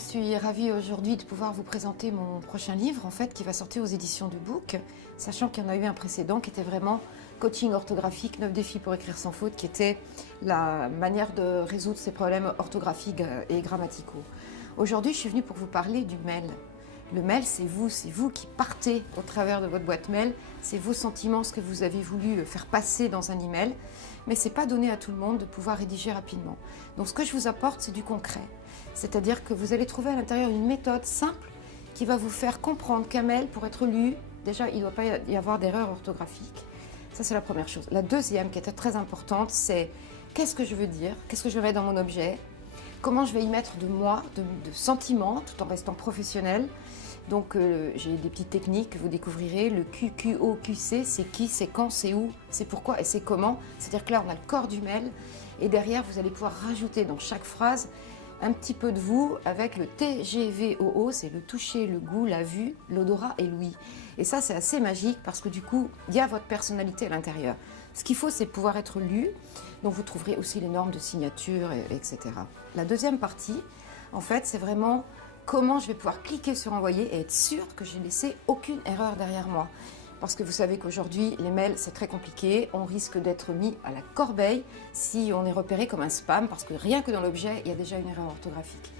suis ravie aujourd'hui de pouvoir vous présenter mon prochain livre, en fait, qui va sortir aux éditions de Book, sachant qu'il y en a eu un précédent qui était vraiment coaching orthographique, 9 défis pour écrire sans faute, qui était la manière de résoudre ces problèmes orthographiques et grammaticaux. Aujourd'hui, je suis venue pour vous parler du mail. Le mail, c'est vous qui partez au travers de votre boîte mail, c'est vos sentiments, ce que vous avez voulu faire passer dans un email, mais ce n'est pas donné à tout le monde de pouvoir rédiger rapidement. Donc ce que je vous apporte, c'est du concret. C'est-à-dire que vous allez trouver à l'intérieur une méthode simple qui va vous faire comprendre qu'un mail, pour être lu, déjà, il ne doit pas y avoir d'erreur orthographique. Ça, c'est la première chose. La deuxième, qui était très importante, c'est qu'est-ce que je veux dire, qu'est-ce que je vais mettre dans mon objet, comment je vais y mettre de moi, de sentiments, tout en restant professionnel. Donc, j'ai des petites techniques que vous découvrirez. Le QQOQC, c'est qui, c'est quand, c'est où, c'est pourquoi et c'est comment. C'est-à-dire que là, on a le corps du mail. Et derrière, vous allez pouvoir rajouter dans chaque phrase un petit peu de vous avec le TGVOO, c'est le toucher, le goût, la vue, l'odorat et l'ouïe. Et ça, c'est assez magique parce que du coup, il y a votre personnalité à l'intérieur. Ce qu'il faut, c'est pouvoir être lu. Donc, vous trouverez aussi les normes de signature, etc. La deuxième partie, en fait, c'est vraiment comment je vais pouvoir cliquer sur envoyer et être sûr que j'ai laissé aucune erreur derrière moi. Parce que vous savez qu'aujourd'hui, les mails, c'est très compliqué. On risque d'être mis à la corbeille si on est repéré comme un spam, parce que rien que dans l'objet, il y a déjà une erreur orthographique.